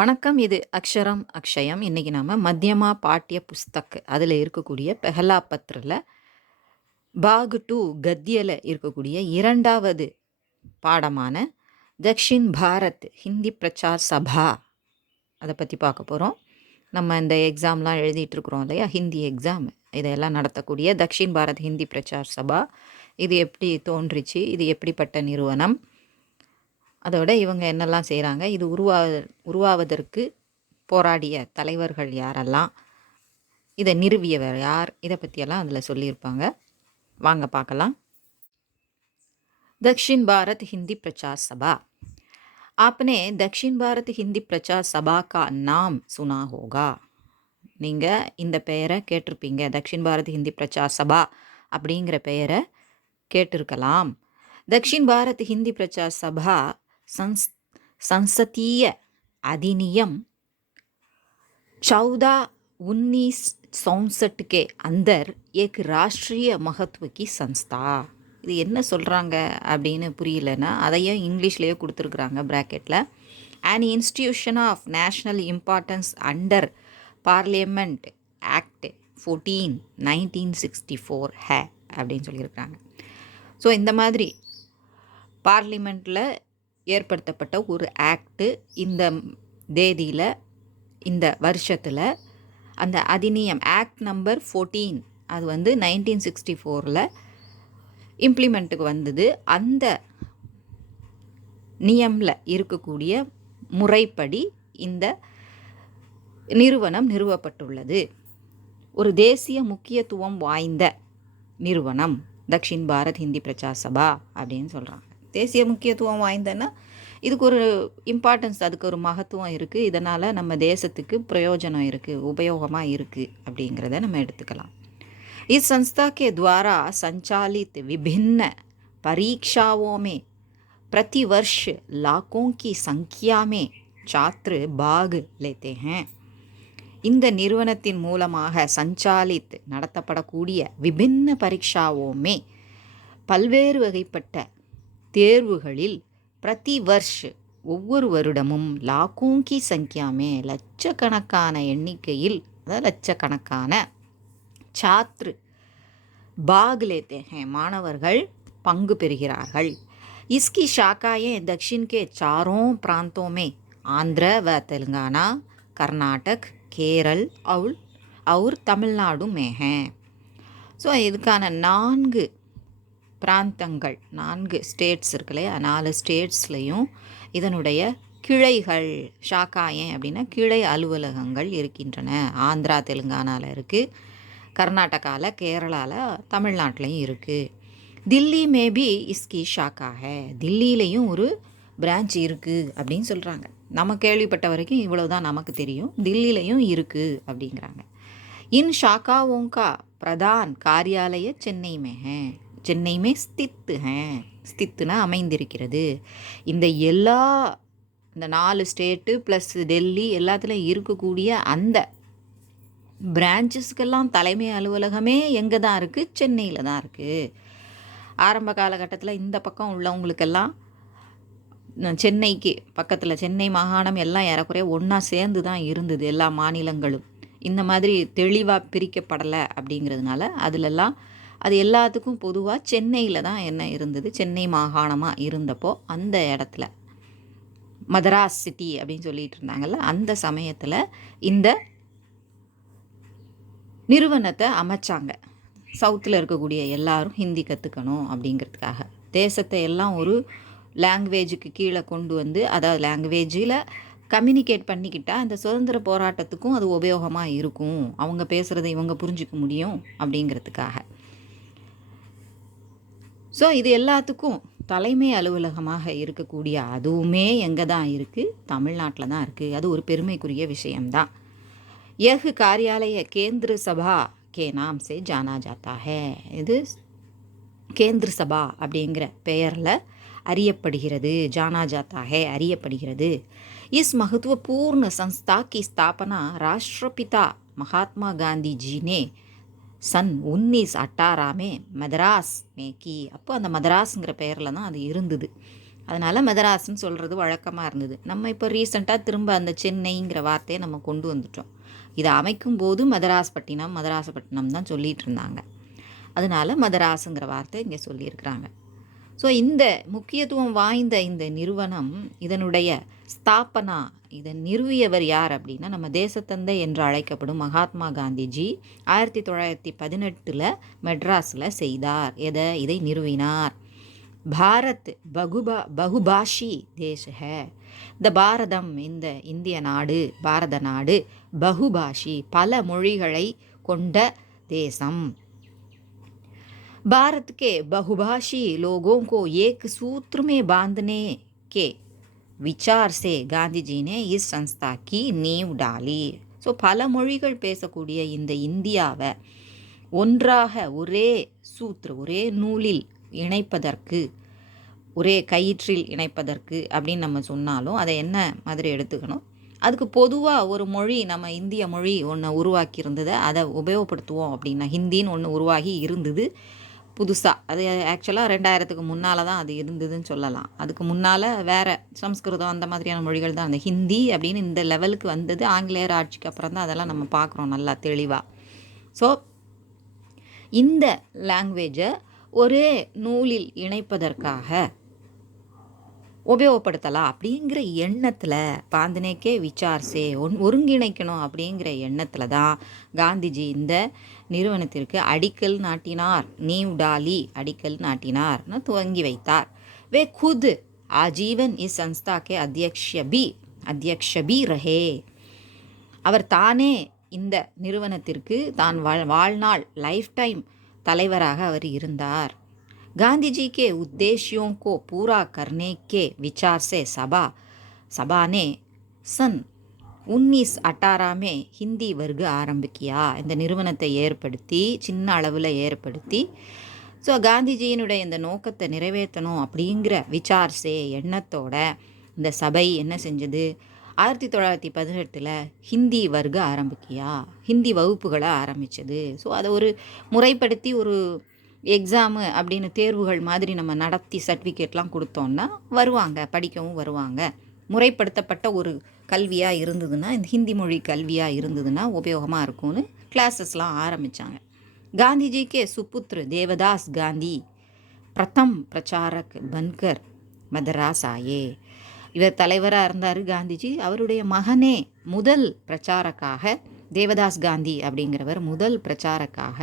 வணக்கம். இது அக்ஷரம் அக்ஷயம். இன்னைக்கு நாம மத்தியமா பாட்டிய புஸ்தக் அதில் இருக்கக்கூடிய பெஹலா பத்ரில் பாக் 2 கத்தியில் இருக்கக்கூடிய இரண்டாவது பாடமான தக்ஷின் பாரத் ஹிந்தி பிரச்சார் சபா அதை பற்றி பார்க்க போகிறோம். நம்ம இந்த எக்ஸாம்லாம் எழுதிட்டுருக்குறோம் இல்லையா, ஹிந்தி எக்ஸாம், இதையெல்லாம் நடத்தக்கூடிய தக்ஷின் பாரத் ஹிந்தி பிரச்சார் சபா இது எப்படி தோன்றிச்சு, இது எப்படிப்பட்ட நிறுவனம், அதோட இவங்க என்னெல்லாம் செய்கிறாங்க, இது உருவாவதற்கு போராடிய தலைவர்கள் யாரெல்லாம், இதை நிறுவியவர் யார், இதை பற்றியெல்லாம் அதில் சொல்லியிருப்பாங்க. வாங்க பார்க்கலாம். दक्षिण भारत हिंदी प्रचार सभा। आपने दक्षिण भारत हिंदी प्रचार सभा का नाम सुना होगा. நீங்கள் இந்த பெயரை கேட்டிருப்பீங்க. தக்ஷின் பாரத் ஹிந்தி பிரச்சார் சபா அப்படிங்கிற பெயரை கேட்டிருக்கலாம். दक्षिण भारत हिंदी प्रचार सभा संसदीय अधिनियम 14-1964 के अंदर एक राष्ट्रीय महत्व की संस्था. இது என்ன சொல்கிறாங்க அப்படின்னு புரியலன்னா அதையும் இங்கிலீஷ்லேயே கொடுத்துருக்குறாங்க ப்ராக்கெட்டில். And institution of national importance under parliament act 14 1964 ஹே அப்படின்னு சொல்லியிருக்கிறாங்க. ஸோ இந்த மாதிரி பார்லிமெண்ட்டில் ஏற்படுத்தப்பட்ட ஒரு ஆக்டு, இந்த தேதியில் இந்த வருஷத்தில் அந்த அதிநியம் ஆக்ட் நம்பர் 14 அது வந்து 1964 இம்ப்ளிமெண்ட்டுக்கு வந்தது. அந்த நியமில் இருக்கக்கூடிய முறைப்படி இந்த நிறுவனம் நிறுவப்பட்டுள்ளது. ஒரு தேசிய முக்கியத்துவம் வாய்ந்த நிறுவனம் தக்ஷின் பாரத் ஹிந்தி பிரச்சார் சபா அப்படின்னு சொல்கிறாங்க. தேசிய முக்கியத்துவம் வாய்ந்தன்னா இதுக்கு ஒரு இம்பார்ட்டன்ஸ், அதுக்கு ஒரு மகத்துவம் இருக்குது, இதனால் நம்ம தேசத்துக்கு பிரயோஜனம் இருக்குது, உபயோகமாக இருக்குது அப்படிங்கிறத நம்ம எடுத்துக்கலாம். इस संस्था के द्वारा संचालित विभिन्न परीक्षाओं में प्रतिवर्ष लाखों की संख्या में छात्र भाग लेते हैं. இந்த நிறுவனத்தின் மூலமாக சஞ்சாலித் நடத்தப்படக்கூடிய விபின்ன பரீட்சாவோமே பல்வேறு வகைப்பட்ட தேர்வுகளில் பிரதி வர்ஷ் ஒவ்வொரு வருடமும் லாக்கோங்கி சங்கியாமே லட்சக்கணக்கான எண்ணிக்கையில், அதாவது லட்சக்கணக்கான சாத்ரு பாக் லேத்தே ஹே மாணவர்கள் பங்கு பெறுகிறார்கள். इसकी शाखाएं दक्षिण के चारों प्रांतों में आंध्र व तेलंगाना, कर्नाटक, केरल और तमिलनाडु में हैं. ஸோ இதுக்கான 4 பிராந்தங்கள், 4 ஸ்டேட்ஸ் இருக்கு இல்லையா, 4 ஸ்டேட்ஸ்லையும் இதனுடைய கிளைகள், ஷாக்காயன் அப்படின்னா கிளை அலுவலகங்கள் இருக்கின்றன. ஆந்திரா தெலுங்கானாவில் இருக்குது, கர்நாடகாவில், கேரளாவில், தமிழ்நாட்டிலையும் இருக்குது. தில்லி மேபி இஸ்கி ஷாக்கா ஹே, தில்லியிலையும் ஒரு பிரான்ச் இருக்குது அப்படின்னு சொல்கிறாங்க. நம்ம கேள்விப்பட்ட வரைக்கும் இவ்வளோ தான் நமக்கு தெரியும். தில்லியிலையும் இருக்குது அப்படிங்கிறாங்க. இன் ஷாக்காவோं का प्रधान कार्यालय चेन्नई में है. சென்னை மே ஸ்தித் ஹே, ஸ்தித்துனா அமைந்திருக்கிறது. இந்த 4 ஸ்டேட்டு ப்ளஸ் டெல்லி எல்லாத்துலேயும் இருக்கக்கூடிய அந்த பிரான்ச்சஸ்க்கெல்லாம் தலைமை அலுவலகமே எங்கே தான் இருக்குது? சென்னையில் தான் இருக்குது. ஆரம்ப காலகட்டத்தில் இந்த பக்கம் உள்ளவங்களுக்கெல்லாம் சென்னைக்கு பக்கத்தில் சென்னை மாகாணம் எல்லாம் ஏறக்குறைய ஒன்றா சேர்ந்து தான் இருந்தது, எல்லா மாநிலங்களும். இந்த மாதிரி தெளிவாக பிரிக்கப்படலை அப்படிங்கிறதுனால அதிலெல்லாம் அது எல்லாத்துக்கும் பொதுவாக சென்னையில் தான் என்ன இருந்தது, சென்னை மாகாணமாக இருந்தப்போ அந்த இடத்துல மதராஸ் சிட்டி அப்படின்னு சொல்லிட்டு இருந்தாங்கல்ல, அந்த சமயத்தில் இந்த நிறுவனத்தை அமைச்சாங்க. சவுத்தில் இருக்கக்கூடிய எல்லாரும் ஹிந்தி கற்றுக்கணும் அப்படிங்கிறதுக்காக. தேசத்தை எல்லாம் ஒரு லாங்குவேஜுக்கு கீழே கொண்டு வந்து, அதாவது லாங்குவேஜில் கம்யூனிகேட் பண்ணிக்கிட்டால் இந்த சுதந்திர போராட்டத்துக்கும் அது உபயோகமாக இருக்கும், அவங்க பேசுகிறத இவங்க புரிஞ்சிக்க முடியும் அப்படிங்கிறதுக்காக. ஸோ இது எல்லாத்துக்கும் தலைமை அலுவலகமாக இருக்கக்கூடிய அதுவுமே எங்கே தான் இருக்குது? தமிழ்நாட்டில் தான் இருக்குது. அது ஒரு பெருமைக்குரிய விஷயம்தான். यह कार्यालय केंद्र सभा के नाम से जाना जाता है. இது கேந்திர சபா அப்படிங்கிற பெயரில் அறியப்படுகிறது. ஜானா ஜாத்தா ஹே, அறியப்படுகிறது. इस महत्वपूर्ण संस्था की स्थापना राष्ट्रपिता महात्मा गांधी जी ने सन 1918 में मद्रास में की. அப்போ அந்த மதராஸ்ங்கிற பெயரில் தான் அது இருந்தது. அதனால் மதராஸ்ன்னு சொல்கிறது வழக்கமாக இருந்தது. நம்ம இப்போ ரீசெண்டாக திரும்ப அந்த சென்னைங்கிற வார்த்தையை நம்ம கொண்டு வந்துட்டோம். இதை அமைக்கும் போது மதராஸ்பட்டினம் மதராசப்பட்டினம் தான் சொல்லிகிட்டு இருந்தாங்க. அதனால் மதராஸுங்கிற வார்த்தை இங்கே சொல்லியிருக்கிறாங்க. ஸோ இந்த முக்கியத்துவம் வாய்ந்த இந்த நிறுவனம், இதனுடைய ஸ்தாபனா, இதை நிறுவியவர் யார் அப்படின்னா நம்ம தேசத்தந்தை என்று அழைக்கப்படும் மகாத்மா காந்திஜி 1918 மெட்ராஸில் செய்தார். இதை நிறுவினார். பாரத் பகுபாஷி தேஷ் ஹே. இந்த பாரதம், இந்த இந்திய நாடு, பாரத நாடு பகுபாஷி, பல மொழிகளை கொண்ட தேசம். भारत के बहुभाषी लोगों को एक सूत्र में बांधने के विचार से गांधी जी ने इस संस्था की नींव डाली. ஸோ பல மொழிகள் பேசக்கூடிய இந்த இந்தியாவை ஒன்றாக ஒரே ஒரே நூலில் இணைப்பதற்கு, ஒரே கயிற்றில் இணைப்பதற்கு அப்படின்னு நம்ம சொன்னாலும் அதை என்ன மாதிரி எடுத்துக்கணும்? அதுக்கு பொதுவாக ஒரு மொழி, நம்ம இந்திய மொழி ஒன்று உருவாக்கி இருந்ததை அதை உபயோகப்படுத்துவோம் அப்படின்னா, ஹிந்தின்னு ஒன்று உருவாகி இருந்தது புதுசாக. அது ஆக்சுவலாக 2000க்கு முன்னால் தான் அது இருந்ததுன்னு சொல்லலாம். அதுக்கு முன்னால் வேறு சம்ஸ்கிருதம் அந்த மாதிரியான மொழிகள் தான். அந்த ஹிந்தி அப்படின்னு இந்த லெவலுக்கு வந்தது ஆங்கிலேயர் ஆட்சிக்கு அப்புறம் தான். அதெல்லாம் நம்ம பார்க்குறோம் நல்லா தெளிவாக. ஸோ இந்த லாங்குவேஜை ஒரே நூலில் இணைப்பதற்காக உபயோகப்படுத்தலாம் அப்படிங்கிற எண்ணத்தில், பாந்தனேக்கே விசார்சே, ஒருங்கிணைக்கணும் அப்படிங்கிற எண்ணத்தில் தான் காந்திஜி இந்த நிறுவனத்திற்கு அடிக்கல் நாட்டினார். நீவ் டாலி, அடிக்கல் நாட்டினார்னு துவங்கி வைத்தார். வே खुद आजीवन इस संस्था के अध्यक्ष भी रहे. அவர் தானே இந்த நிறுவனத்திற்கு தான் வாழ்நாள் லைஃப் டைம் தலைவராக அவர் இருந்தார். गांधी जी के उद्देश्यों को पूरा करने के विचार से सभा ने सन 1918 में ஹிந்தி வர்க்க ஆரம்பிக்கியா. இந்த நிறுவனத்தை ஏற்படுத்தி, சின்ன அளவில் ஏற்படுத்தி, ஸோ காந்திஜியினுடைய இந்த நோக்கத்தை நிறைவேற்றணும் அப்படிங்கிற விசார்சே எண்ணத்தோட இந்த சபை என்ன செஞ்சது, 1918 ஹிந்தி வர்க்க ஆரம்பிக்கியா, ஹிந்தி வகுப்புகளை ஆரம்பித்தது. ஸோ அதை ஒரு முறைப்படுத்தி ஒரு எக்ஸாமு அப்படின்னு தேர்வுகள் மாதிரி நம்ம நடத்தி சர்டிஃபிகேட்லாம் கொடுத்தோன்னா வருவாங்க, படிக்கவும் வருவாங்க. முறைப்படுத்தப்பட்ட ஒரு கல்வியாக இருந்ததுன்னா, இந்த ஹிந்தி மொழி கல்வியாக இருந்ததுன்னா உபயோகமாக இருக்கும்னு கிளாஸஸ்லாம் ஆரம்பித்தாங்க. காந்திஜி கே சுபுத்ர தேவதாஸ் காந்தி பிரதம் பிரச்சாரக் பன்கர் மதராஸ் ஆயே. இவர் தலைவராக இருந்தார் காந்திஜி. அவருடைய மகனே முதல் பிரச்சாரக்காக, தேவதாஸ் காந்தி அப்படிங்கிறவர் முதல் பிரச்சாரக்காக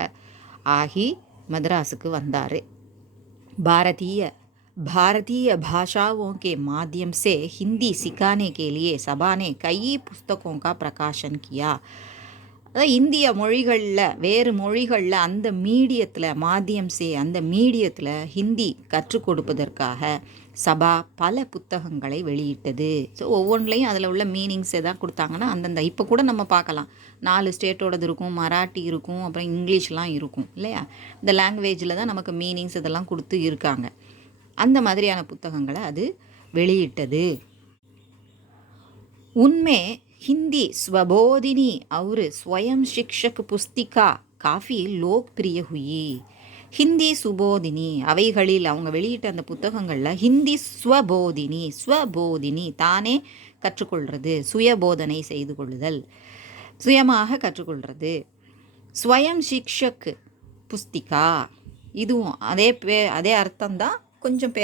ஆகி मद्रासुக்கு வந்தார். भारतीय भाषाओं के माध्यम से हिंदी सिखाने के लिए सभा ने कई पुस्तकों का प्रकाशन किया. அதாவது இந்திய மொழிகளில், வேறு மொழிகளில் அந்த மீடியத்தில், அந்த மீடியத்தில் ஹிந்தி கற்றுக் கொடுப்பதற்காக சபா பல புத்தகங்களை வெளியிட்டது. ஸோ ஒவ்வொன்றிலையும் அதில் உள்ள மீனிங்ஸை தான் கொடுத்தாங்கன்னா அந்தந்த, இப்போ கூட நம்ம பார்க்கலாம் 4 ஸ்டேட்டோடது இருக்கும், மராட்டி இருக்கும், அப்புறம் இங்கிலீஷ்லாம் இருக்கும் இல்லையா. இந்த லாங்குவேஜில் தான் நமக்கு மீனிங்ஸ் இதெல்லாம் கொடுத்து இருக்காங்க. அந்த மாதிரியான புத்தகங்களை அது வெளியிட்டது. உண்மை हिंदी स्वबोधिनी और स्वयं शिक्षक पुस्तिका काफ़ी लोकप्रिय हुई. ஹிந்தி சுபோதினி அவைகளில் அவங்க வெளியிட்ட அந்த புத்தகங்களில் ஹிந்தி ஸ்வபோதினி தானே கற்றுக்கொள்வது, சுயபோதனை செய்து கொள்ளுதல், சுயமாக கற்றுக்கொள்வது. ஸ்வயம் சிக்ஷக் புஸ்திகா, இதுவும் அதே அர்த்தம்தான், கொஞ்சம்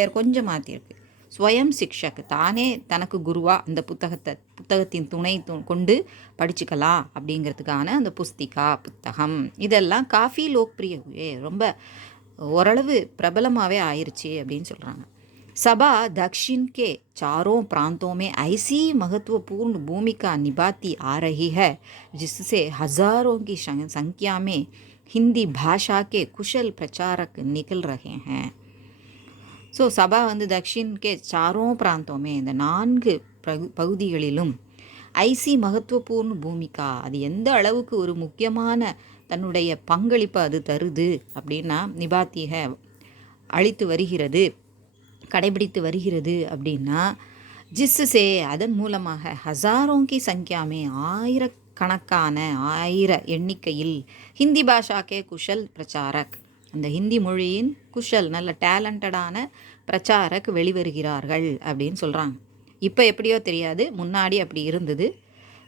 மாற்றியிருக்கு. ஸ்வயம் சிக்ஷக், தானே தனக்கு குருவா அந்த புத்தகத்தின் துணை கொண்டு படிச்சுக்கலாம் அப்படிங்கிறதுக்கான அந்த புத்தகம். இதெல்லாம் காஃபி லோக்பிரிய, ரொம்ப ஓரளவு பிரபலமாகவே ஆயிடுச்சு அப்படின்னு சொல்கிறாங்க. सभा दक्षिण के चारों प्रांतों में ऐसी महत्वपूर्ण भूमिका निभाती आ रही है जिससे हजारों की संख्या में हिंदी भाषा के कुशल प्रचारक निकल रहे हैं. ஸோ சபா தக்ஷின் கே சாரோ பிராந்தோமே, இந்த 4 பகுதிகளிலும் ஐசி மகத்துவபூர்ண பூமிகா, அது எந்த அளவுக்கு ஒரு முக்கியமான தன்னுடைய பங்களிப்பை அது தருது அப்படின்னா, நிபாத்திக அளித்து வருகிறது, கடைபிடித்து வருகிறது அப்படின்னா, ஜிஸ்ஸே அதன் மூலமாக ஹசாரோங்கி சங்கியாமே, ஆயிரக்கணக்கான எண்ணிக்கையில் ஹிந்தி பாஷாக்கே குஷல் பிரச்சாரக், அந்த ஹிந்தி மொழியின் குஷல், நல்ல டேலண்டடான பிரச்சாரக் வெளிவருகிறார்கள் அப்படின்னு சொல்கிறாங்க. இப்போ எப்படியோ தெரியாது, முன்னாடி அப்படி இருந்தது.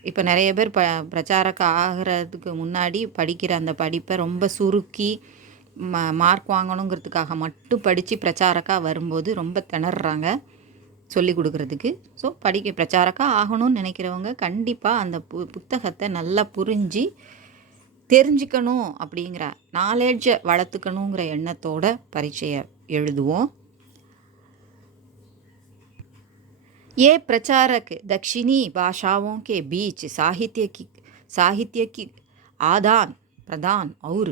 இப்போ நிறைய பேர் பிரச்சாரக்க ஆகிறதுக்கு முன்னாடி படிக்கிற அந்த படிப்பை ரொம்ப சுருக்கி மார்க் வாங்கணுங்கிறதுக்காக மட்டும் படித்து பிரச்சாரக்கா வரும்போது ரொம்ப திணறாங்க சொல்லி கொடுக்குறதுக்கு. ஸோ பிரச்சாரக்கா ஆகணும்னு நினைக்கிறவங்க கண்டிப்பாக அந்த புத்தகத்தை நல்லா புரிஞ்சு தெரிஞ்சுக்கணும் அப்படிங்கிற நாலேஜை வளர்த்துக்கணுங்கிற எண்ணத்தோட பரீட்சையை எழுதுவோம். ये प्रचारक दक्षिणी भाषाओं के बीच साहित्य की आदान प्रदान और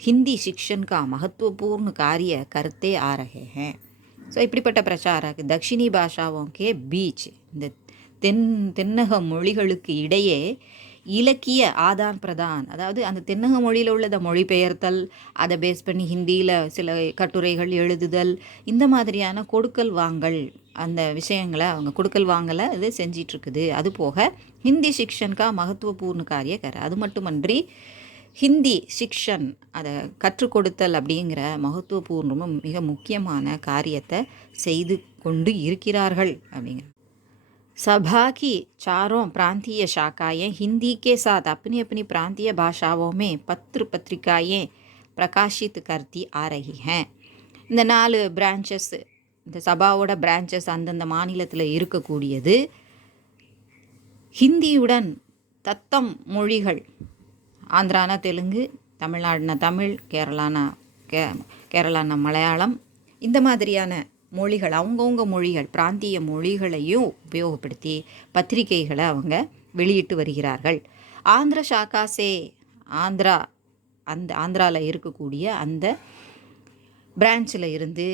हिंदी शिक्षण का महत्वपूर्ण कार्य करते आ रहे हैं. ஸோ இப்படிப்பட்ட பிரச்சாரக் தக்ஷிணி பாஷாவோங்கே பீச், இந்த தென்னக மொழிகளுக்கு இடையே இலக்கிய ஆதான் பிரதான், அதாவது அந்த தென்னக மொழியில் உள்ளதை மொழிபெயர்த்தல், அதை பேஸ் பண்ணி ஹிந்தியில் சில கட்டுரைகள் எழுதுதல், இந்த மாதிரியான கொடுக்கல் வாங்கல் அந்த விஷயங்களை அவங்க கொடுக்கல் வாங்கலை இது செஞ்சிட்ருக்குது. அதுபோக ஹிந்தி சிக்ஷன்கா மகத்துவபூர்ண காரியக்கர், அது மட்டுமன்றி ஹிந்தி சிக்ஷன் அதை கற்றுக் கொடுத்தல் அப்படிங்கிற மகத்துவபூர்ணமும் மிக முக்கியமான காரியத்தை செய்து கொண்டு இருக்கிறார்கள் அப்படிங்கிற. सभा की चारों प्रांतीय शाखाएं हिंदी के साथ अपनी अपनी प्रांतीय भाषाओं में पत्र पत्रिकाएं प्रकाशित करती आ रही हैं. இந்த 4 பிரான்ச்சஸ், இந்த சபாவோட பிரான்ச்சஸ் அந்தந்த மாநிலத்தில் இருக்கக்கூடியது ஹிந்தியுடன் தத்தம் மொழிகள், ஆந்திரானா தெலுங்கு, தமிழ்நாடுனா தமிழ், கேரளானா மலையாளம், இந்த மாதிரியான மொழிகள் அவங்கவுங்க மொழிகள் பிராந்திய மொழிகளையும் உபயோகப்படுத்தி பத்திரிகைகளை அவங்க வெளியிட்டு வருகிறார்கள். ஆந்திர ஷாக்காசே, ஆந்திராவில் இருக்கக்கூடிய அந்த பிரான்ச்சில் இருந்து,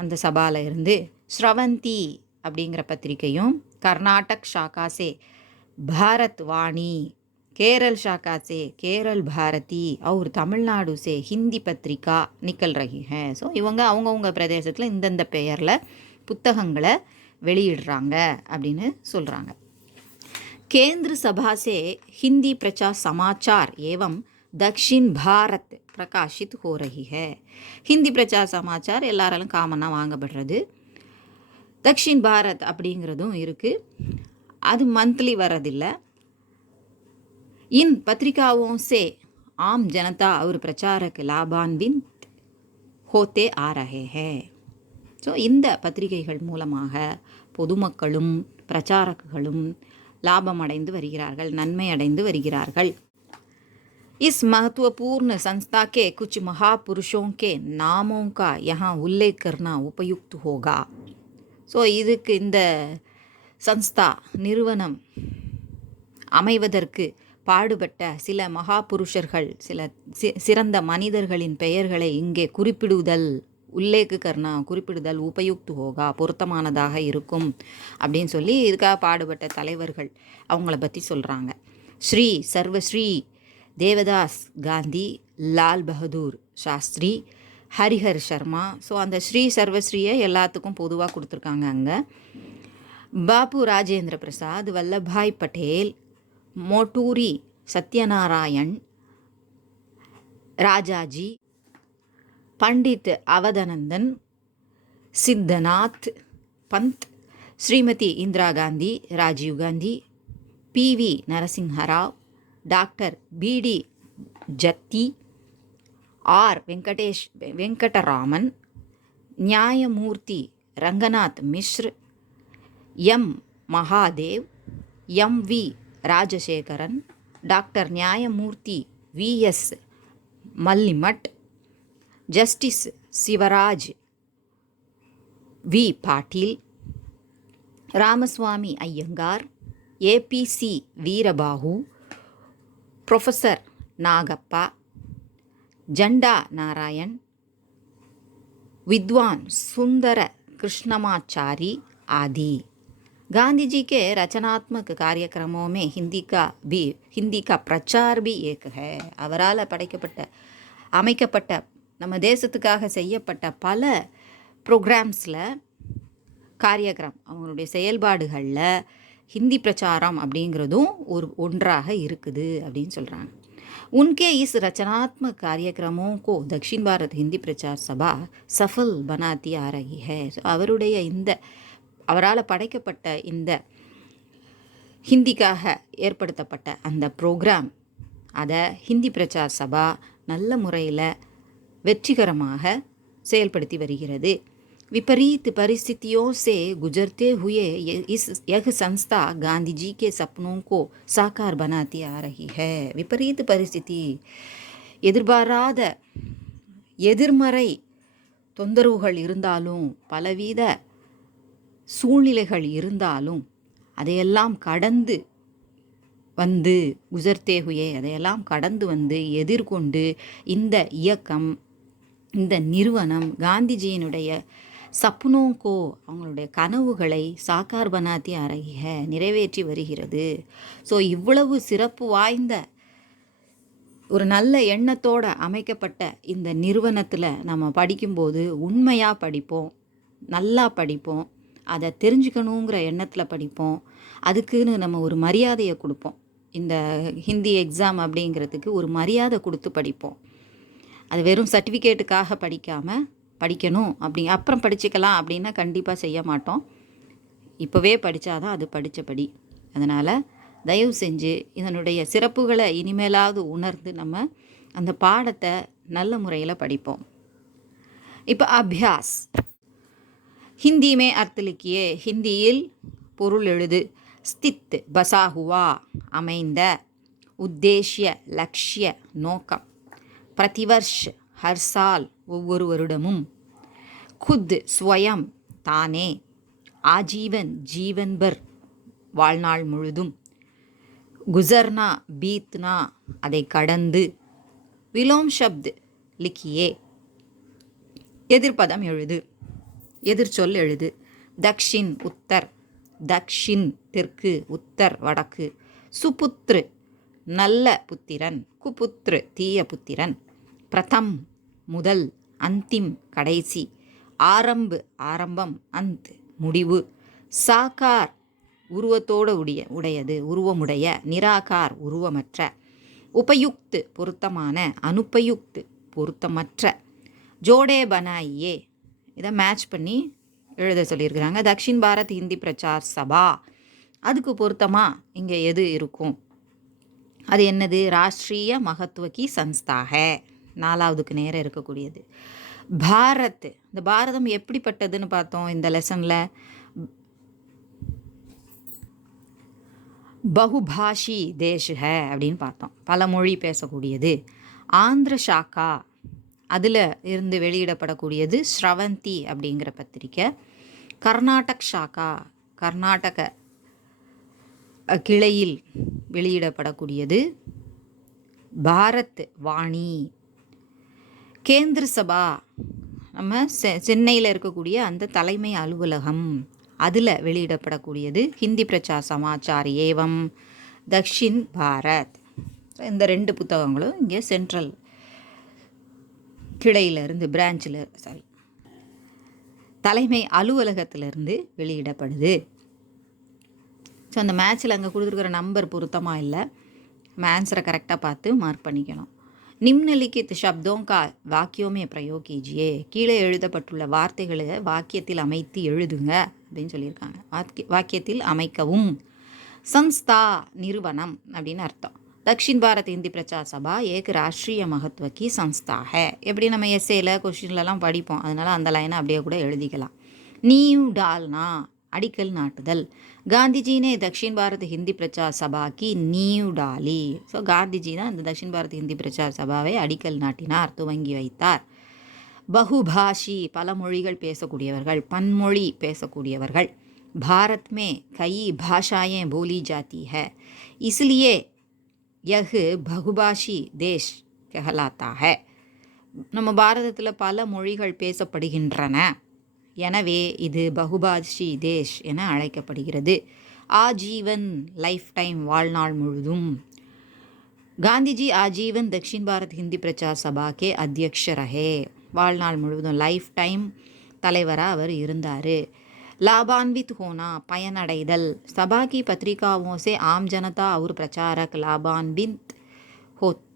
அந்த சபாவில் இருந்து ஸ்ரவந்தி அப்படிங்கிற பத்திரிகையும், கர்நாடக் ஷாக்காசே பாரத் வாணி, केरल शाखा से केरल भारती और तमिलनाडु से हिंदी पत्रिका निकल रही हैं. ஸோ இவங்க அவங்கவுங்க பிரதேசத்தில் இந்தந்த பெயரில் புத்தகங்களை வெளியிடுறாங்க அப்படின்னு சொல்கிறாங்க. केंद्र सभा से हिंदी प्रचार समाचार एवं दक्षिण भारत प्रकाशित हो रही है. ஹிந்தி பிரச்சார் சமாச்சார் எல்லாராலும் காமனாக வாங்கப்படுறது. தக்ஷின் பாரத் அப்படிங்கிறதும் இருக்குது, அது மந்த்லி வரதில்லை. इन पत्रिकाओं से आम जनता और प्रचारक लाभान्वित होते आ रहे हैं. ஸோ இந்த பத்திரிகைகள் மூலமாக பொதுமக்களும் பிரச்சாரகர்களும் லாபமடைந்து வருகிறார்கள், நன்மை அடைந்து வருகிறார்கள். इस महत्वपूर्ण संस्था के कुछ महापुरुषों के नामों का यहाँ उल्लेख करना उपयुक्त होगा. ஸோ இதுக்கு இந்த சன்ஸ்தா நிறுவனம் அமைவதற்கு பாடுபட்ட சில மகாபுருஷர்கள், சில சிறந்த மனிதர்களின் பெயர்களை இங்கே குறிப்பிடுதல், உல்லேக்கு கர்ணா குறிப்பிடுதல் உபயுக்து ஹோகா பொருத்தமானதாக இருக்கும் அப்படின்னு சொல்லி இதுக்காக பாடுபட்ட தலைவர்கள் அவங்கள பற்றி சொல்கிறாங்க. ஸ்ரீ சர்வஸ்ரீ தேவதாஸ் காந்தி, லால் பகதூர் சாஸ்திரி, ஹரிஹர் சர்மா. ஸோ அந்த ஸ்ரீ சர்வஸ்ரீயை எல்லாத்துக்கும் பொதுவாக கொடுத்துருக்காங்க அங்கே. Babu Rajendra Prasad, Vallabhbhai Patel, Moturi Satyanarayana, Rajaji, Pandit Avadhnandan, Siddhnath Pant, Shrimati Indira Gandhi, Rajiv Gandhi, P V Narasimha Rao, doctor B D Jatti, R Venkataraman, न्यायमूर्ति Ranganath Mishra, M Mahadev, M V Rajasekharan, doctor न्यायमूर्ति V S Malimath, justice Shivraj V Patil, Ramaswamy Iyengar, A P C Veerabahu, professor Nagappa, Janda Narayan, विद्वान सुंदर कृष्णमाचारी आदि. गांधी जी के रचनात्मक कार्यक्रमों में हिंदी का प्रचार भी एक है. அவரால் அமைக்கப்பட்ட நம்ம தேசத்துக்காக செய்யப்பட்ட பல ப்ரோக்ராம்ஸில் காரியக்ரம் அவங்களுடைய செயல்பாடுகளில் ஹிந்தி பிரச்சாரம் அப்படிங்கிறதும் ஒன்றாக இருக்குது அப்படின்னு சொல்கிறாங்க. उनके इस रचनात्मक कार्यक्रमों को दक्षिण भारत हिंदी प्रचार सभा सफल बनाती आ रही है. அவருடைய இந்த அவரால் படைக்கப்பட்ட இந்த ஹிந்திக்காக ஏற்படுத்தப்பட்ட அந்த ப்ரோக்ராம் அதை ஹிந்தி பிரச்சார் சபா நல்ல முறையில் வெற்றிகரமாக செயல்படுத்தி வருகிறது. विपरीत परिस्थितियों से गुजरते हुए यह संस्था गांधी जी के सपनों को साकार बनाती आ रही है. विपरीत परिस्थिति எதிர்பாராத எதிர்மறை தொந்தரவுகள் இருந்தாலும் பலவித சூழ்நிலைகள் இருந்தாலும் அதையெல்லாம் கடந்து வந்து குஜர்த்தே ஹுயே அதையெல்லாம் கடந்து வந்து எதிர்கொண்டு இந்த இயக்கம் இந்த நிறுவனம் காந்திஜியினுடைய சப்னோங்கோ அவங்களுடைய கனவுகளை சாக்கார் பனாத்தி அரகிய நிறைவேற்றி வருகிறது. ஸோ இவ்வளவு சிறப்பு வாய்ந்த ஒரு நல்ல எண்ணத்தோடு அமைக்கப்பட்ட இந்த நிறுவனத்தில் நம்ம படிக்கும்போது உண்மையாக படிப்போம், நல்லா படிப்போம், அதை தெரிஞ்சுக்கணுங்கிற எண்ணத்தில் படிப்போம். அதுக்குன்னு நம்ம ஒரு மரியாதையை கொடுப்போம். இந்த ஹிந்தி எக்ஸாம் அப்படிங்கிறதுக்கு ஒரு மரியாதை கொடுத்து படிப்போம். அது வெறும் சர்டிஃபிகேட்டுக்காக படிக்காமல் படிக்கணும் அப்புறம் படிச்சுக்கலாம் அப்படின்னா கண்டிப்பாக செய்ய மாட்டோம். இப்போவே படித்தாதான் அது படித்தபடி. அதனால் தயவு செஞ்சு இதனுடைய சிறப்புகளை இனிமேலாவது உணர்ந்து நம்ம அந்த பாடத்தை நல்ல முறையில் படிப்போம். இப்போ அபியாஸ். ஹிந்திமே அர்த்தலிக்கியே ஹிந்தியில் பொருள் எழுது. ஸ்தித் பசாகுவா அமைந்த, உத்தேஷ்ய லக்ஷ்ய நோக்கம், பிரதிவர்ஷ் ஹர்சால் ஒவ்வொரு வருடமும், குத் ஸ்வயம் தானே, ஆஜீவன் ஜீவன்பர் வாழ்நாள் முழுதும், குசர்னா பீத்னா அதை கடந்து, விலோம் ஷப்த் லிக்கியே எதிர்ப்பதம் எழுது, எதிர்ச்சொல் எழுது. தக்ஷின் உத்தர், தக்ஷின் தெற்கு, உத்தர் வடக்கு, சுபுத்ரு நல்ல புத்திரன், குபுத்ரு தீய புத்திரன், பிரதம் முதல், அந்திம் கடைசி, ஆரம்பு ஆரம்பம், அந்த் முடிவு, சாகார் உருவத்தோடு உடையது உருவமுடைய, நிராகார் உருவமற்ற, உபயுக்து பொருத்தமான, அனுபயுக்து பொருத்தமற்ற, ஜோடே பனாயே இதை மேட்ச் பண்ணி எழுத சொல்லியிருக்கிறாங்க. தக்ஷின் பாரத் ஹிந்தி பிரச்சார் சபா அதுக்கு பொருத்தமாக இங்கே எது இருக்கும்? அது என்னது? ராஷ்ட்ரிய மகத்துவ கி சன்ஸ்தாக, நாலாவதுக்கு நேரம் இருக்கக்கூடியது. பாரத், இந்த பாரதம் எப்படிப்பட்டதுன்னு பார்த்தோம் இந்த லெசனில். பகுபாஷி தேஷ் ஹை அப்படின்னு பார்த்தோம், பல மொழி பேசக்கூடியது. ஆந்திர ஷாக்கா அதில் இருந்து வெளியிடப்படக்கூடியது ஸ்ரவந்தி அப்படிங்கிற பத்திரிக்கை. கர்நாடக் ஷாக்கா கர்நாடக கிளையில் வெளியிடப்படக்கூடியது பாரத் வாணி. கேந்திர சபா நம்ம சென்னையில் இருக்கக்கூடிய அந்த தலைமை அலுவலகம், அதில் வெளியிடப்படக்கூடியது ஹிந்தி பிரச்சார் சமாச்சார் ஏவம் தக்ஷின் பாரத். இந்த ரெண்டு புத்தகங்களும் இங்கே சென்ட்ரல் கிளையிலிருந்து தலைமை அலுவலகத்திலிருந்து வெளியிடப்படுது. ஸோ அந்த மேட்ச்சில் அங்கே கொடுத்துருக்குற நம்பர் பொருத்தமாக இல்லை, நம்ம ஆன்சரை கரெக்டாக பார்த்து மார்க் பண்ணிக்கணும். நிம்னலிக்கித் சப்தோங்கா வாக்கியோமே பிரயோக் கீஜியே, கீழே எழுதப்பட்டுள்ள வார்த்தைகளை வாக்கியத்தில் அமைத்து எழுதுங்க அப்படின்னு சொல்லியிருக்காங்க. வாக்கியத்தில் அமைக்கவும். சன்ஸ்தா நிறுவனம் அப்படின்னு அர்த்தம். दक्षिण भारत हिंदी प्रचार सभा एक राष्ट्रीय महत्व की संस्था है. எப்படி நம்ம எஸ்ஏல கொஸ்டின்லலாம் படிப்போம், அதனால் அந்த லைனை அப்படியே கூட எழுதிக்கலாம். नींव डालना अडिकल नाटुदल. गांधी जी ने दक्षिण भारत हिंदी प्रचार सभा की नींव डाली. ஸோ காந்திஜி தான் இந்த தக்ஷின் பாரத் ஹிந்தி பிரச்சார் சபாவை அடிக்கல் நாட்டினார், துவங்கி வைத்தார். பகுபாஷி பல மொழிகள் பேசக்கூடியவர்கள், பன்மொழி பேசக்கூடியவர்கள். भारत में कई भाषाएं बोली जाती है, इसलिए यह बहुभाषी देश कहलाता है. நம்ம பாரதத்தில் பல மொழிகள் பேசப்படுகின்றன, எனவே இது பகுபாஷி தேஷ் என அழைக்கப்படுகிறது. ஆஜீவன் லைஃப் டைம் வாழ்நாள் முழுதும். காந்திஜி ஆஜீவன் தக்ஷின் பாரத் ஹிந்தி பிரச்சார் சபா கே அத்தியக்ஷ ரஹே. வாழ்நாள் முழுவதும் லைஃப் டைம் தலைவராக அவர் இருந்தார். लाभान्वित होना பயனடைதல். सभा की पत्रिकाओं से आम जनता और प्रचारक लाभान्वित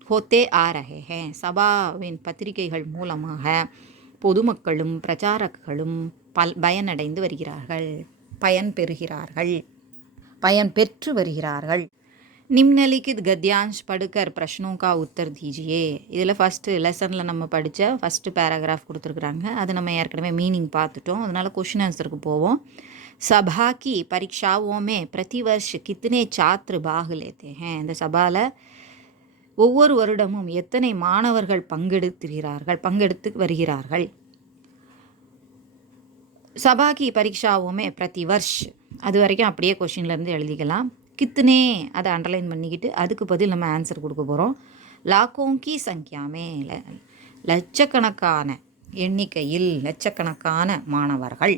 होते आ रहे हैं. சபாவின் பத்திரிகைகள் மூலமாக பொதுமக்களும் பிரச்சாரகர்களும் பயனடைந்து வருகிறார்கள், பயன் பெற்று வருகிறார்கள். निम्नलिखित गद्यांश पढ़कर प्रश्नों का उत्तर दीजिए. இதில் ஃபஸ்ட்டு லெசனில் நம்ம படித்த ஃபஸ்ட்டு பேராகிராஃப் கொடுத்துருக்குறாங்க. அது நம்ம ஏற்கனவே மீனிங் பார்த்துட்டோம். அதனால் क्वेश्चन आंसருக்கு போவோம். सभा की परीक्षाओं में प्रतिवर्ष कितने छात्र भाग लेते हैं. இந்த சபாவில் ஒவ்வொரு வருடமும் எத்தனை மாணவர்கள் பங்கெடுத்து வருகிறார்கள். சபா கி பரீட்சாவுமே प्रतिवर्ष அது வரைக்கும் அப்படியே கொஷின்லேருந்து எழுதிக்கலாம். கித்தனே அதை அண்டர்லைன் பண்ணிக்கிட்டு அதுக்கு பதில் நம்ம ஆன்சர் கொடுக்க போகிறோம். லாக்கோங்கி சங்கியாமே லட்சக்கணக்கான எண்ணிக்கையில் லட்சக்கணக்கான மாணவர்கள்.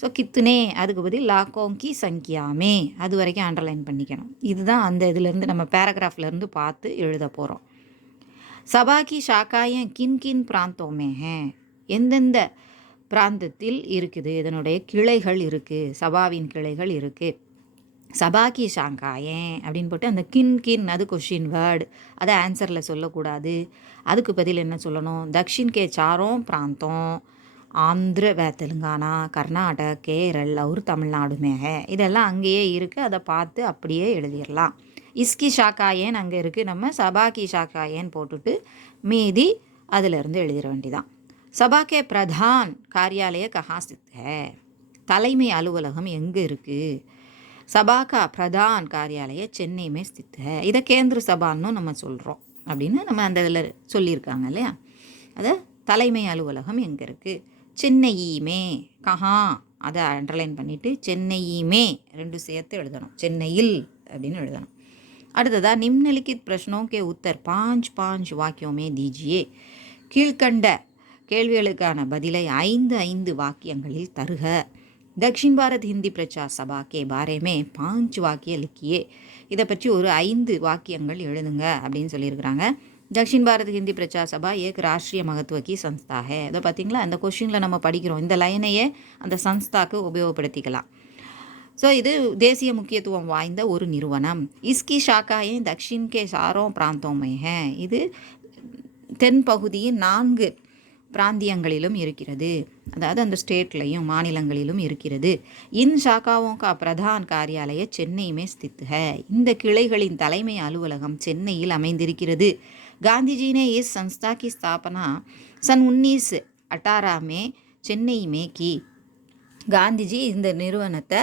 ஸோ கித்தனே அதுக்கு பதில் லாக்கோங்கி சங்கியாமே அது வரைக்கும் அண்டர்லைன் பண்ணிக்கணும். இதுதான் அந்த இதிலேருந்து நம்ம பேராகிராஃப்லேருந்து பார்த்து எழுத போகிறோம். சபா கி ஷாக்காயன் கின் கின் பிராந்தோமே எந்தெந்த பிராந்தத்தில் இருக்குது, இதனுடைய கிளைகள் இருக்குது, சபாவின் கிளைகள் இருக்குது. சபா கி ஷாங்காயன் அப்படின்னு போட்டு அந்த கின் அது கொஷின் வேர்டு, அதை ஆன்சரில் சொல்லக்கூடாது. அதுக்கு பதில் என்ன சொல்லணும், தக்ஷின் கே சாரோம் பிராந்தோம் ஆந்திர தெலுங்கானா கர்நாடக கேரள் और தமிழ்நாடு இதெல்லாம் அங்கேயே இருக்குது. அதை பார்த்து அப்படியே எழுதிடலாம். இஸ்கி ஷாக்காயன் அங்கே இருக்குது, நம்ம சபா கி ஷாக்காயன் போட்டுட்டு மீதி அதிலிருந்து எழுதிட வேண்டிதான். சபா கே பிரதான் காரியாலய கஹா ஸ்தித் ஹை, தலைமை அலுவலகம் எங்கே இருக்குது. சபா கா பிரதான் காரியாலய சென்னை மே ஸ்தித் ஹை, இதை கேந்திர சபான்னு நம்ம சொல்கிறோம் அப்படின்னு நம்ம அந்த இதில் சொல்லியிருக்காங்க இல்லையா. அதை தலைமை அலுவலகம் எங்கே இருக்குது. சென்னையுமே கஹா அதை அண்டர்லைன் பண்ணிவிட்டு சென்னையுமே ரெண்டு சேர்த்து எழுதணும், சென்னையில் அப்படின்னு எழுதணும். அடுத்ததாக நிம்னலிखित प्रश्नों के उत्तर 5 वाक्यों में दीजिए. கீழ்கண்ட கேள்விகளுக்கான பதிலை 5 வாக்கியங்களில் தருக. दक्षिण भारत हिंदी प्रचार सभा के बारे में 5 वाक्य लिखिए. இதை பற்றி ஒரு 5 வாக்கியங்கள் எழுதுங்க அப்படின்னு சொல்லியிருக்கிறாங்க. दक्षिण भारत हिंदी प्रचार सभा एक राष्ट्रीय महत्व की संस्था है. இதை பார்த்தீங்களா, அந்த கொஷினில் நம்ம படிக்கிறோம், இந்த லைனையே அந்த சன்ஸ்தாக்கு உபயோகப்படுத்திக்கலாம். ஸோ இது தேசிய முக்கியத்துவம் வாய்ந்த ஒரு நிறுவனம். இஸ்கி ஷாக்காயே தக்ஷின் கே சாரோ பிராந்தோமே ஹே, இது தென் பகுதியின் 4 பிராந்தியங்களிலும் இருக்கிறது, அதாவது அந்த ஸ்டேட்லையும் மாநிலங்களிலும் இருக்கிறது. இன் ஷாக்காவோं का प्रधान कार्यालय சென்னை में स्थित है, இந்த கிளைகளின் தலைமை அலுவலகம் சென்னையில் அமைந்திருக்கிறது. गांधी जी ने इस संस्था की स्थापना सन 1918 में चेन्नई में की. காந்திஜி இந்த நிறுவனத்தை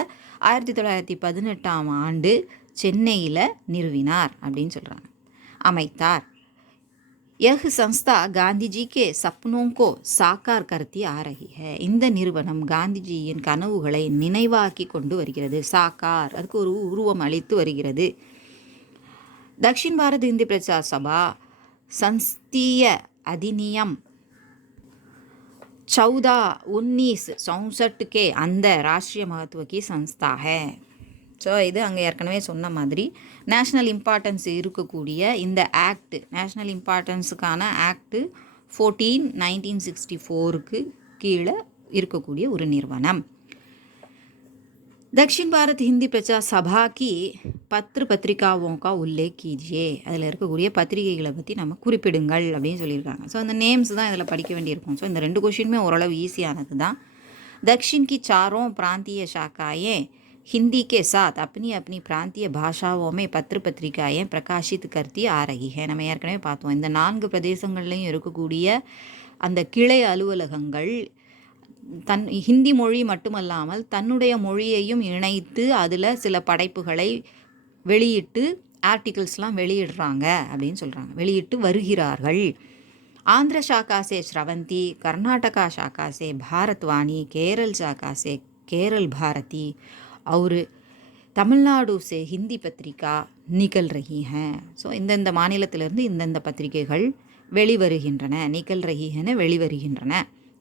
1918ஆம் ஆண்டு சென்னையில் நிறுவினார் அப்படின்னு சொல்கிறாங்க, அமைத்தார். यह संस्था गांधी जी के सपनों को साकार करती आ रही है. இந்த நிறுவனம் காந்திஜியின் கனவுகளை நினைவாக்கி கொண்டு வருகிறது. சாக்கார் அதுக்கு ஒரு உருவம் அளித்து வருகிறது. दक्षिण भारत हिंदी प्रचार सभा संस्थीय अधिनियम 14/1964 के अंदर राष्ट्रीय महत्व की संस्था है. ஸோ இது அங்கே ஏற்கனவே சொன்ன மாதிரி நேஷ்னல் இம்பார்ட்டன்ஸ் இருக்கக்கூடிய இந்த ஆக்ட், நேஷ்னல் இம்பார்ட்டன்ஸுக்கான ஆக்டு 14 1964 கீழே இருக்கக்கூடிய ஒரு நிறுவனம். दक्षिण भारत हिंदी प्रचार सभा की பத்திர பத்திரிகாவோं का उल्लेख कीजिए. அதில் இருக்கக்கூடிய பத்திரிகைகளை பற்றி நம்ம குறிப்பிடுங்கள் அப்படின்னு சொல்லியிருக்காங்க. ஸோ அந்த நேம்ஸ் தான் இதில் படிக்க வேண்டியிருக்கும். ஸோ இந்த 2 கொஷினுமே ஓரளவு ஈஸியானது தான். दक्षिण की चारों प्रांतीय शाखाएं हिंदी के साथ अपनी अपनी प्रांतीय भाषाओं में पत्र पत्रिकाएं प्रकाशित करती आ रही है. நம்ம ஏற்கனவே பார்த்தோம், இந்த 4 பிரதேசங்கள்லையும் இருக்கக்கூடிய அந்த கிளை அலுவலகங்கள் ஹிந்தி மொழி மட்டுமல்லாமல் தன்னுடைய மொழியையும் இணைத்து அதில் சில படைப்புகளை வெளியிட்டு ஆர்டிகிள்ஸ்லாம் வெளியிடுறாங்க அப்படின்னு சொல்கிறாங்க, வெளியிட்டு வருகிறார்கள். आंध्र शाखा से श्रवंती, कर्नाटका शाखा से भारतवाणी, केरल शाखा से केरल भारती और तमिलनाडु से हिंदी पत्रिका निकल रही हैं. ஸோ இந்தந்த மாநிலத்திலிருந்து இந்தந்த பத்திரிகைகள் வெளிவருகின்றன, निकल रही है வெளிவருகின்றன.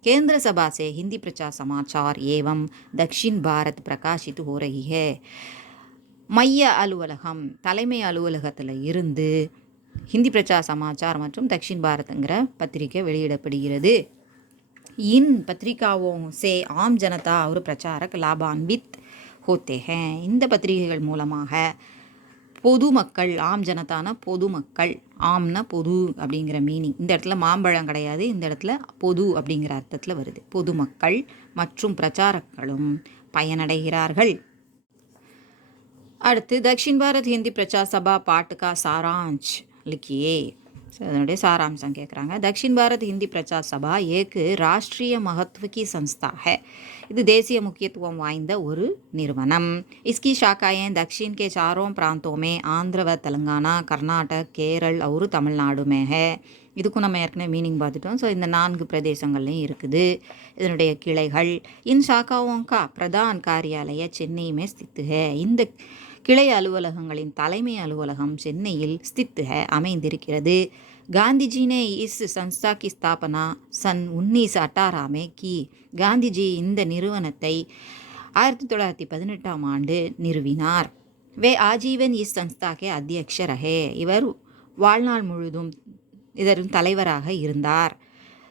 केंद्र सभा से हिंदी प्रचार समाचार एवं दक्षिण भारत प्रकाशित हो रही है. மைய அலுவலகம் தலைமை அலுவலகத்தில் இருந்து ஹிந்தி பிரச்சார் சமாச்சார் மற்றும் தக்ஷின் பாரத்ங்கிற பத்திரிகை வெளியிடப்படுகிறது. இன் பத்திரிகாவோं से आम जनता और प्रचारक लाभान्वित होते हैं. இந்த பத்திரிகைகள் மூலமாக பொதுமக்கள், ஆம் ஜனதானா பொதுமக்கள், ஆம்னா பொது அப்படிங்கிற மீனிங். இந்த இடத்துல மாம்பழம் கிடையாது, இந்த இடத்துல பொது அப்படிங்கிற அர்த்தத்தில் வருது. பொதுமக்கள் மற்றும் பிரச்சாரங்களும் பயனடைகிறார்கள். அடுத்து தக்ஷின் பாரத் ஹிந்தி பிரச்சார் சபா பாட்டுக்கா சாராंश लिखिए. அதனுடைய சாராம்சம் கேட்குறாங்க. தக்ஷின் பாரத் ஹிந்தி பிரச்சார் சபா ஏக்கு ராஷ்ட்ரிய மகத்துவ கி சன்ஸ்தா है. இது தேசிய முக்கியத்துவம் வாய்ந்த ஒரு நிறுவனம். इसकी शाखाएं दक्षिण के चारों प्रांतों में आंध्र व तेलंगाना, कर्नाटक, केरल और तमिलनाडु में है. இதுக்கும் நம்ம ஏற்கனவே மீனிங் பார்த்துட்டோம். ஸோ இந்த 4 பிரதேசங்கள்லையும் இருக்குது இதனுடைய கிளைகள். இன் शाखाओं का प्रधान कार्यालय चेन्नई में स्थित है. இந்த கிளை அலுவலகங்களின் தலைமை அலுவலகம் சென்னையில் ஸ்தித் है அமைந்திருக்கிறது. गांधी ने इस संस्था की स्थापना सन 1918 में की. காந்திஜி இந்த நிறுவனத்தை 1918ஆம் ஆண்டு நிறுவினார். वे आजीवन इस संस्था के अध्यक्ष रहे. இவர் வாழ்நாள் முழுதும் இதன் தலைவராக இருந்தார்.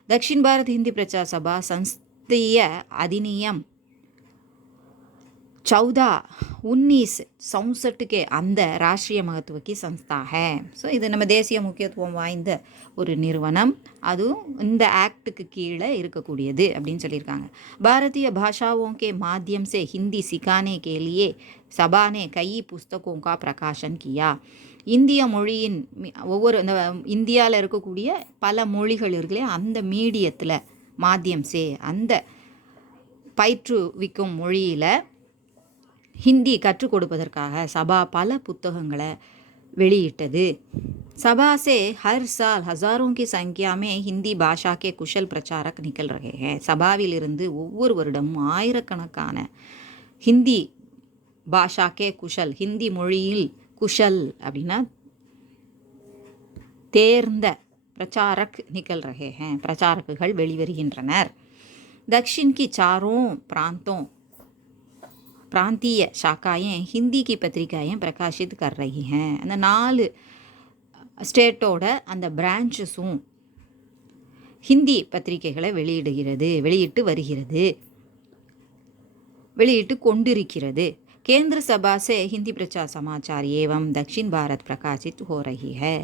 दक्षिण भारत हिंदी प्रचार सभा संसदीय अधिनियम 14/1967 के அந்த ராஷ்ட்ரிய மகத்துவ கி சன்ஸ்தா है. ஸோ இது நம்ம தேசிய முக்கியத்துவம் வாய்ந்த ஒரு நிறுவனம். அதுவும் இந்த ஆக்டுக்கு கீழே இருக்கக்கூடியது அப்படின்னு சொல்லியிருக்காங்க. பாரதிய பாஷாओं के माध्यम से हिंदी सिखाने के लिए सभा ने कई पुस्तकों का प्रकाशन किया. இந்திய மொழியின் ஒவ்வொரு இந்த இந்தியாவில் இருக்கக்கூடிய பல மொழிகள் இருக்குல்லையே, அந்த மீடியத்தில் மாத்தியம் சே அந்த பயிற்றுவிக்கும் மொழியில் ஹிந்தி கற்றுக் கொடுப்பதற்காக சபா பல புத்தகங்களை வெளியிட்டது. सभा से हर साल हजारों की संख्या में हिंदी भाषा के कुशल प्रचारक निकल रहे हैं. சபாவிலிருந்து ஒவ்வொரு வருடமும் ஆயிரக்கணக்கான ஹிந்தி பாஷா கே குஷல், ஹிந்தி மொழியில் குஷல் அப்படின்னா தேர்ந்த பிரச்சாரக் நிக்கல் ரஹே हैं, பிரச்சாரக்குகள் வெளிவருகின்றனர். दक्षिण की चारों प्रांतीय शाखाएं हिंदी की पत्रिकाएं प्रकाशित कर रही हैं. அந்த 4 ஸ்டேட்டோட அந்த பிரான்ச்சஸும் ஹிந்தி பத்திரிகைகளை வெளியிட்டு வருகிறது, வெளியிட்டு கொண்டிருக்கிறது. केंद्र सभा से हिंदी प्रचार समाचार एवं दक्षिण भारत प्रकाशित हो रही है.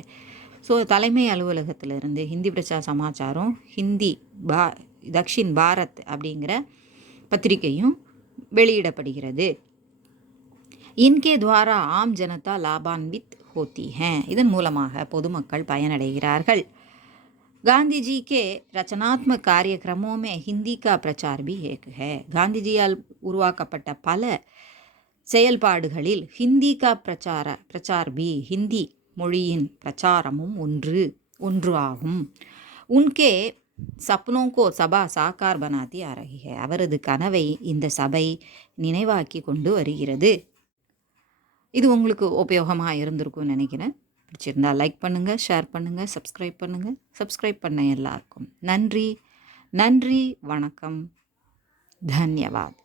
ஸோ தலைமை அலுவலகத்திலிருந்து ஹிந்தி பிரச்சார் சமாச்சாரம் ஹிந்தி தக்ஷின் பாரத் அப்படிங்கிற பத்திரிகையும் வெளியிடப்படுகிறது. இன்கே துவாரா ஆம் ஜனதா லாபான்வித் ஹோத்தி हैं. இதன் மூலமாக பொதுமக்கள் பயனடைகிறார்கள். गांधी जी के रचनात्मक कार्यक्रमों में हिंदी का प्रचार भी एक है. காந்திஜியால் உருவாக்கப்பட்ட பல செயல்பாடுகளில் ஹிந்தி கா பிரச்சார் பி, ஹிந்தி மொழியின் பிரச்சாரமும் ஒன்று ஆகும். உன்கே சப்னோं को சபா சாக்கார் பனாத்தி ஆ ரஹி है. அவரது கனவை இந்த சபை நினைவாக்கி கொண்டு வருகிறது. இது உங்களுக்கு உபயோகமாக இருந்திருக்கும்னு நினைக்கிறேன். பிடிச்சிருந்தா லைக் பண்ணுங்கள், ஷேர் பண்ணுங்கள், சப்ஸ்கிரைப் பண்ண எல்லாருக்கும் நன்றி. வணக்கம். தன்யவாத்.